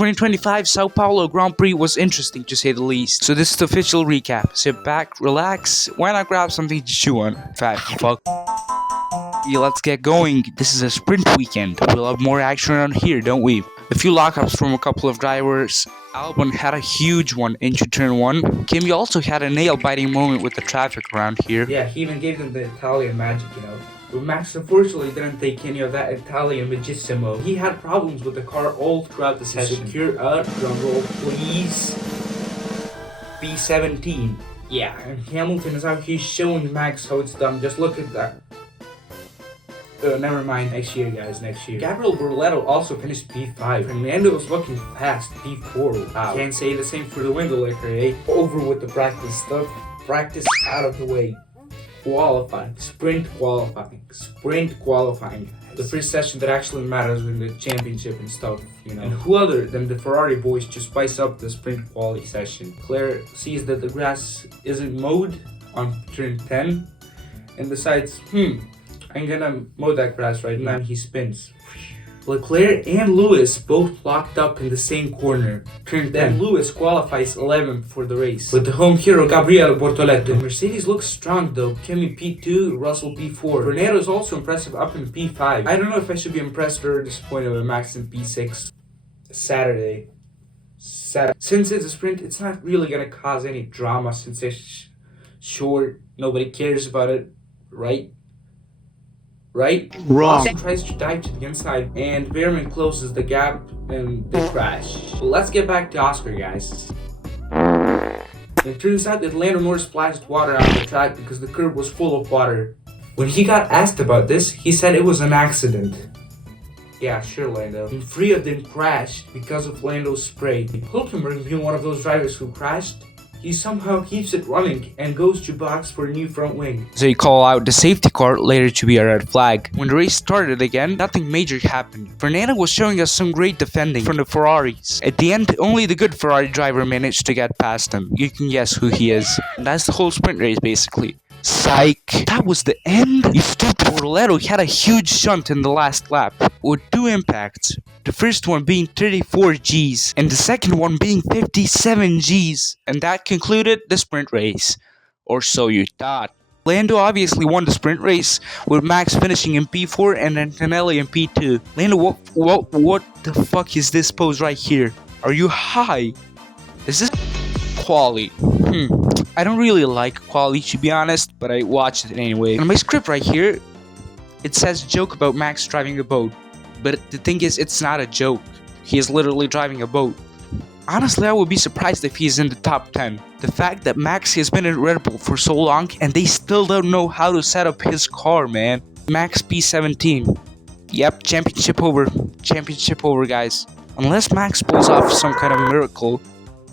2025 Sao Paulo Grand Prix was interesting to say the least. So this is the official recap. Sit back, relax, why not grab something to chew on? Fat fuck. Yeah, let's get going. This is a sprint weekend. We'll have more action around here, don't we? A few lockups from a couple of drivers. Albon had a huge one into turn 1. Kimi also had a nail-biting moment with the traffic around here. Yeah, he even gave them the Italian magic, you know. But Max unfortunately didn't take any of that Italian magissimo. He had problems with the car all throughout the session. Secure out, drum roll please. B17. Yeah, and Hamilton is out here showing Max how it's done. Just look at that. Never mind, next year guys, next year. Gabriel Borletto also finished P5. Fernando was looking fast, P4. Wow. Can't say the same for the window liquor, eh? Over with the practice stuff. Practice out of the way. Qualifying, sprint qualifying, the first session that actually matters in the championship and stuff, you know. And who other than the Ferrari boys to spice up the sprint quality session? Claire sees that the grass isn't mowed on turn 10 and decides, I'm gonna mow that grass right now. And he spins. Leclerc and Lewis both locked up in the same corner. Turn 10. Lewis qualifies 11th for the race with the home hero Gabriele Bortoleto. Mercedes looks strong though. Kimi P2, Russell P4. Fernando is also impressive up in P5. I don't know if I should be impressed or disappointed with Max in P6. Saturday. Since it's a sprint, it's not really gonna cause any drama since it's short. Nobody cares about it, right? Wrong. Austin tries to dive to the inside and Behrman closes the gap and they crash. But let's get back to Oscar, guys. It turns out that Lando Norris splashed water on the track because the curb was full of water. When he got asked about this, he said it was an accident. Yeah, sure, Lando. And Freya didn't crash because of Lando's spray. Hülkenberg being one of those drivers who crashed, he somehow keeps it running and goes to box for a new front wing. So you call out the safety car, later to be a red flag. When the race started again, nothing major happened. Fernando was showing us some great defending from the Ferraris. At the end, only the good Ferrari driver managed to get past him. You can guess who he is. And that's the whole sprint race basically. Psych. That was the end? You stupid. Bortoleto had a huge shunt in the last lap with 2 impacts. The first one being 34 Gs and the second one being 57 Gs. And that concluded the sprint race. Or so you thought. Lando obviously won the sprint race with Max finishing in P4 and Antonelli in P2. Lando, what the fuck is this pose right here? Are you high? Is this quali? I don't really like quali to be honest, but I watched it anyway. On my script right here, it says joke about Max driving a boat. But the thing is, it's not a joke. He is literally driving a boat. Honestly, I would be surprised if he's in the top 10. The fact that Max has been in Red Bull for so long and they still don't know how to set up his car, man. Max P17. Yep, championship over. Championship over, guys. Unless Max pulls off some kind of miracle,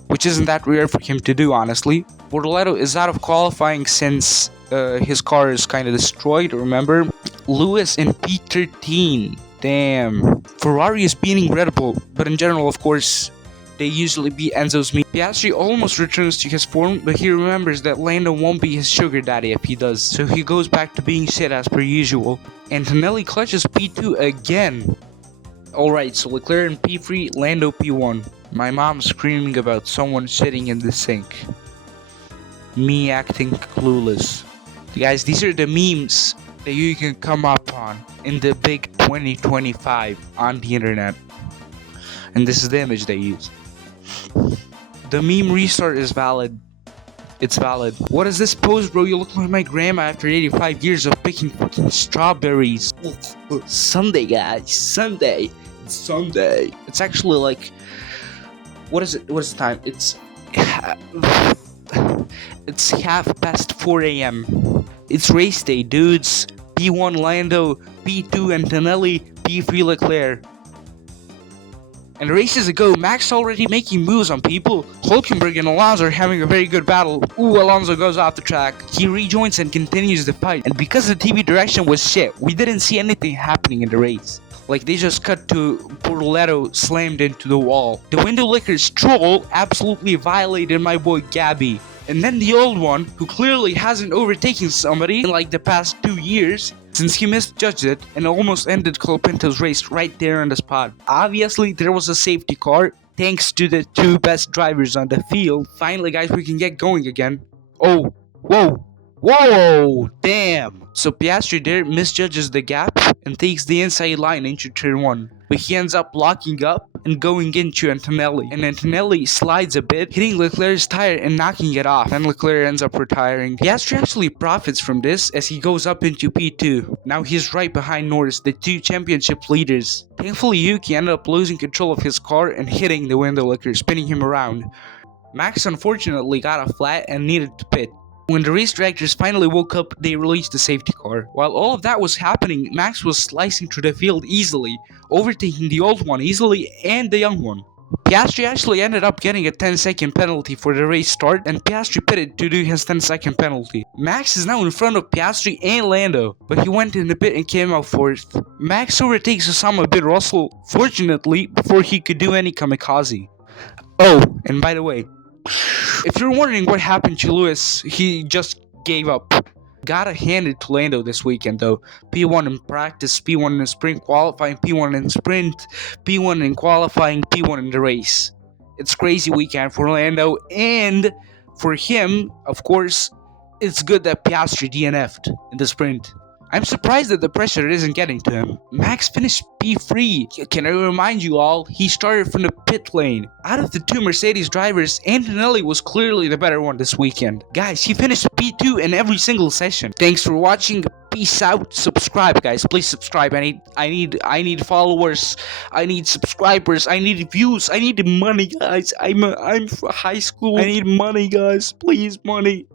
which isn't that rare for him to do, honestly. Bortoleto is out of qualifying since his car is kind of destroyed, remember? Lewis in P13. Damn. Ferrari is beating Red Bull, but in general, of course, they usually beat Enzo's meet. Piastri almost returns to his form, but he remembers that Lando won't be his sugar daddy if he does, so he goes back to being shit as per usual. Antonelli clutches P2 again. Alright, so Leclerc in P3, Lando P1. My mom's screaming about someone sitting in the sink. Me acting clueless. Guys, these are the memes that you can come up on in the big 2025 on the internet. And this is the image they use. The meme restart is valid. It's valid. What is this pose, bro? You look like my grandma after 85 years of picking fucking strawberries. Sunday, guys. Sunday. It's Sunday. It's actually like... What is it? What is the time? It's 4 a.m. It's race day, dudes. P1 Lando, P2 Antonelli, P3 Leclerc. And races ago, Max already making moves on people. Hülkenberg and Alonso are having a very good battle. Ooh, Alonso goes off the track. He rejoins and continues the fight. And because the TV direction was shit, we didn't see anything happening in the race. Like, they just cut to Bortoleto slammed into the wall. The window licker's troll absolutely violated my boy Gabby. And then the old one, who clearly hasn't overtaken somebody in like the past 2 years, since he misjudged it and almost ended Colapinto's race right there on the spot. Obviously, there was a safety car, thanks to the two best drivers on the field. Finally, guys, we can get going again. Oh, whoa, whoa, damn. So Piastri there misjudges the gap and takes the inside line into turn 1. But he ends up locking up and going into Antonelli. And Antonelli slides a bit, hitting Leclerc's tire and knocking it off. Then Leclerc ends up retiring. Piastri actually profits from this as he goes up into P2. Now he's right behind Norris, the two championship leaders. Thankfully, Yuki ended up losing control of his car and hitting the window licker, spinning him around. Max unfortunately got a flat and needed to pit. When the race directors finally woke up, they released the safety car. While all of that was happening, Max was slicing through the field easily, overtaking the old one easily and the young one. Piastri actually ended up getting a 10-second penalty for the race start, and Piastri pitted to do his 10-second penalty. Max is now in front of Piastri and Lando, but he went in the pit and came out 4th. Max overtakes Osama bin Russell, fortunately, before he could do any kamikaze. Oh, and by the way, if you're wondering what happened to Lewis, he just gave up. Gotta hand it to Lando this weekend though. P1 in practice, P1 in sprint qualifying, P1 in sprint, P1 in qualifying, P1 in the race. It's crazy weekend for Lando, and for him, of course, it's good that Piastri DNF'd in the sprint. I'm surprised that the pressure isn't getting to him. Max finished P3. Can I remind you all, he started from the pit lane. Out of the two Mercedes drivers, Antonelli was clearly the better one this weekend. Guys, he finished P2 in every single session. Thanks for watching. Peace out. Subscribe, guys. Please subscribe. I need followers. I need subscribers. I need views. I need money, guys. I'm high school. I need money, guys. Please, money.